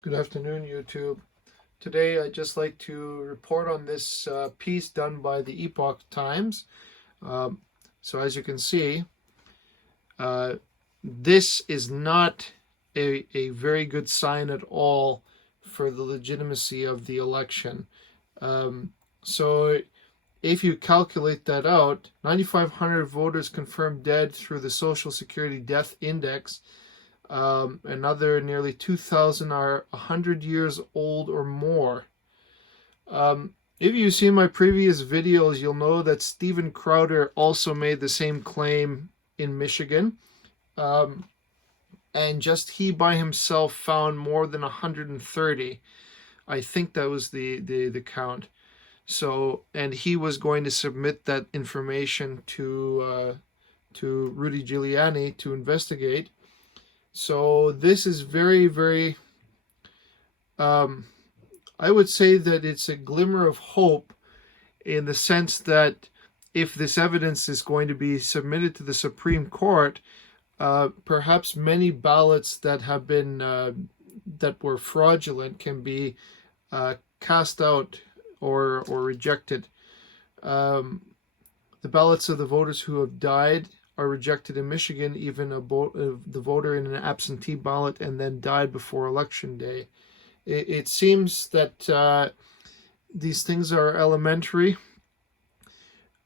Good afternoon, YouTube. Today, I'd just like to report on this piece done by the EPOCH Times. Um, so, as you can see, uh, this is not a very good sign at all for the legitimacy of the election. Um, so, if you calculate that out, 9,500 voters confirmed dead through the Social Security Death Index. Another nearly 2,000 are 100 years old or more. If you've seen my previous videos, you'll know that Steven Crowder also made the same claim in Michigan. Um, and just he by himself found more than 130. I think that was the count. So, and he was going to submit that information to Rudy Giuliani to investigate. So this is very, um, I would say that it's a glimmer of hope in the sense that if this evidence is going to be submitted to the Supreme Court, perhaps many ballots that have been that were fraudulent can be cast out or rejected. Um, the ballots of the voters who have died are rejected in Michigan, even the voter in an absentee ballot and then died before election day. It seems that these things are elementary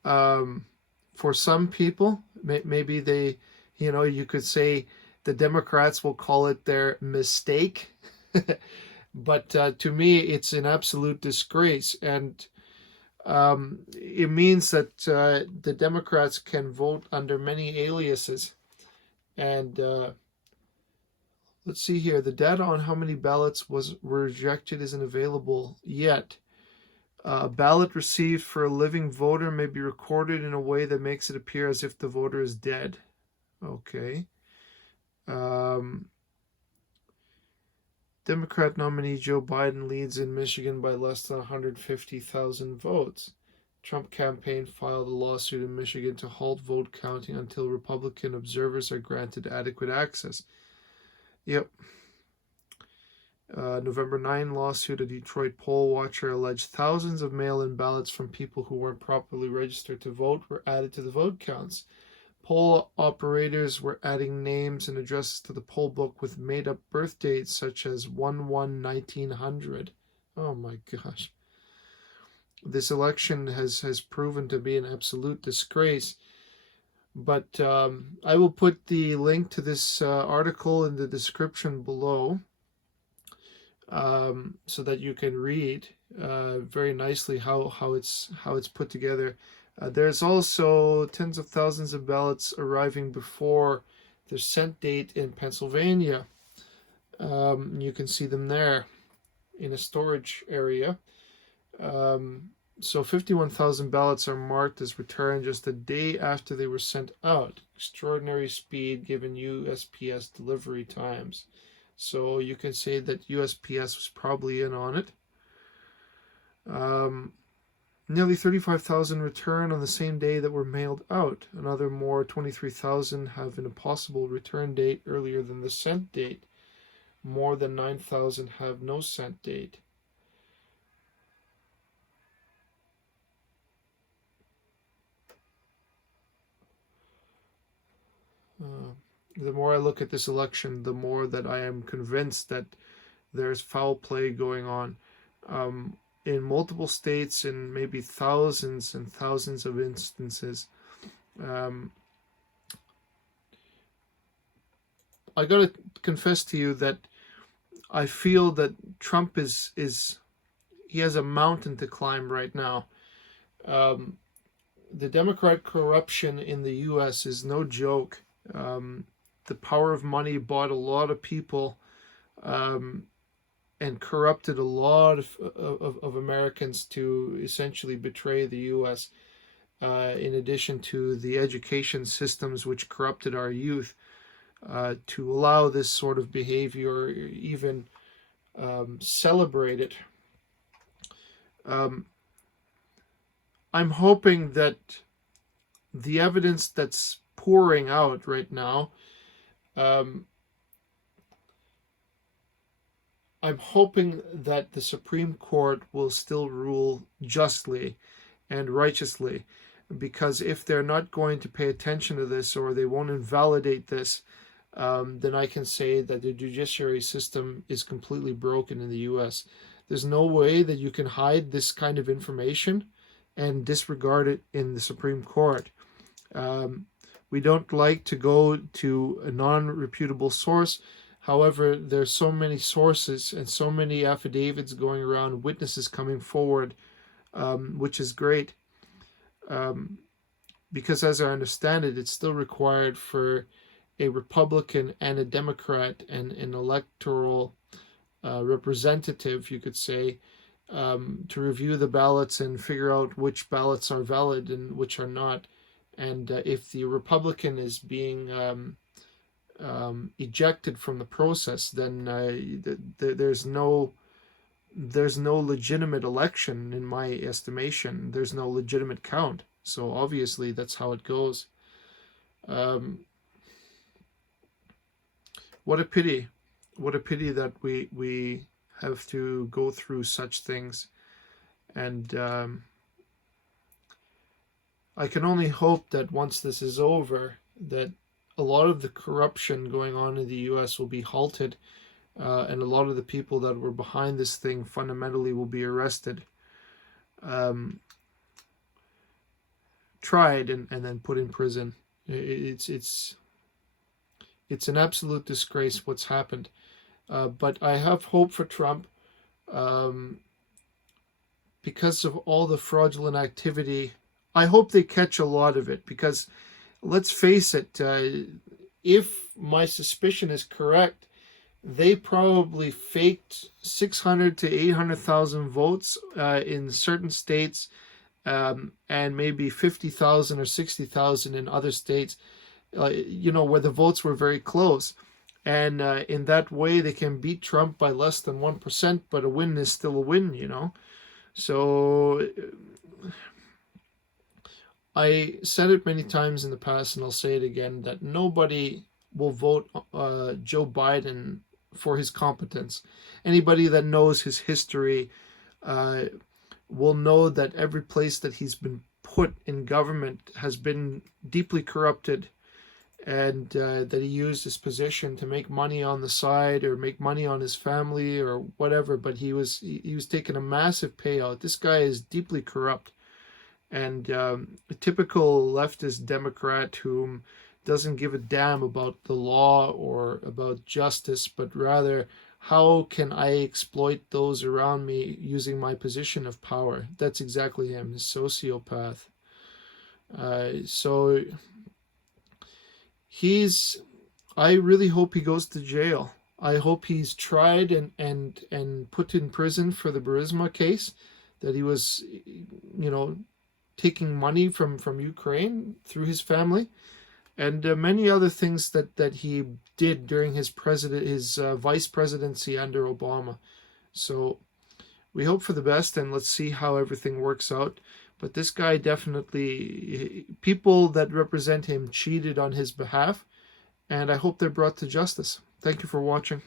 for some people. Maybe they, you could say the Democrats will call it their mistake. But to me, it's an absolute disgrace. And it means that the Democrats can vote under many aliases. And let's see here. The data on how many ballots were rejected isn't available yet. A ballot received for a living voter may be recorded in a way that makes it appear as if the voter is dead. Okay. Democrat nominee Joe Biden leads in Michigan by less than 150,000 votes. Trump campaign filed a lawsuit in Michigan to halt vote counting until Republican observers are granted adequate access. Yep. November 9 lawsuit, a Detroit poll watcher alleged thousands of mail-in ballots from people who weren't properly registered to vote were added to the vote counts. Poll operators were adding names and addresses to the poll book with made-up birth dates such as 1/1/1900. Oh my gosh. This election has proven to be an absolute disgrace. But I will put the link to this article in the description below. So that you can read very nicely how it's put together. There's also tens of thousands of ballots arriving before the sent date in Pennsylvania. You can see them there in a storage area. So 51,000 ballots are marked as returned just a day after they were sent out. Extraordinary speed given USPS delivery times. So you can say that USPS was probably in on it. Nearly 35,000 returned on the same day that were mailed out. Another more 23,000 have an impossible return date earlier than the sent date. More than 9,000 have no sent date. The more I look at this election, the more that I am convinced that there's foul play going on in multiple states, in maybe thousands and thousands of instances. I gotta confess to you that I feel that Trump is he has a mountain to climb right now. The Democrat corruption in the U.S. is no joke. The power of money bought a lot of people and corrupted a lot of Americans to essentially betray the U.S. In addition to the education systems which corrupted our youth to allow this sort of behavior or even celebrate it. I'm hoping that the evidence that's pouring out right now I'm hoping that the Supreme Court will still rule justly and righteously, because if they're not going to pay attention to this, or they won't invalidate this, then I can say that the judiciary system is completely broken in the U.S. There's no way that you can hide this kind of information and disregard it in the Supreme Court. We don't like to go to a non-reputable source. However, there's so many sources and so many affidavits going around, witnesses coming forward, which is great. Because as I understand it, it's still required for a Republican and a Democrat and an electoral representative, you could say, to review the ballots and figure out which ballots are valid and which are not. And if the Republican is being ejected from the process, then there's no legitimate election in my estimation. There's no legitimate count. So obviously that's how it goes. What a pity. What a pity that we have to go through such things. And I can only hope that once this is over, that a lot of the corruption going on in the U.S. will be halted, and a lot of the people that were behind this thing fundamentally will be arrested, tried, and then put in prison. It's an absolute disgrace what's happened. But I have hope for Trump, because of all the fraudulent activity. I hope they catch a lot of it, because let's face it, if my suspicion is correct, they probably faked 600 to 800,000 votes in certain states, and maybe 50,000 or 60,000 in other states, where the votes were very close. And in that way, they can beat Trump by less than 1%, but a win is still a win, So I said it many times in the past, and I'll say it again, that nobody will vote Joe Biden for his competence. Anybody that knows his history will know that every place that he's been put in government has been deeply corrupted, and that he used his position to make money on the side or make money on his family or whatever, but he was taking a massive payout. This guy is deeply corrupt, and a typical leftist Democrat who doesn't give a damn about the law or about justice, but rather, how can I exploit those around me using my position of power? That's exactly him, a sociopath. So I really hope he goes to jail. I hope he's tried and put in prison for the Burisma case, that he was, taking money from Ukraine through his family, and many other things that he did during his vice presidency under Obama. So we hope for the best, and let's see how everything works out. But this guy definitely, people that represent him cheated on his behalf, and I hope they're brought to justice. Thank you for watching.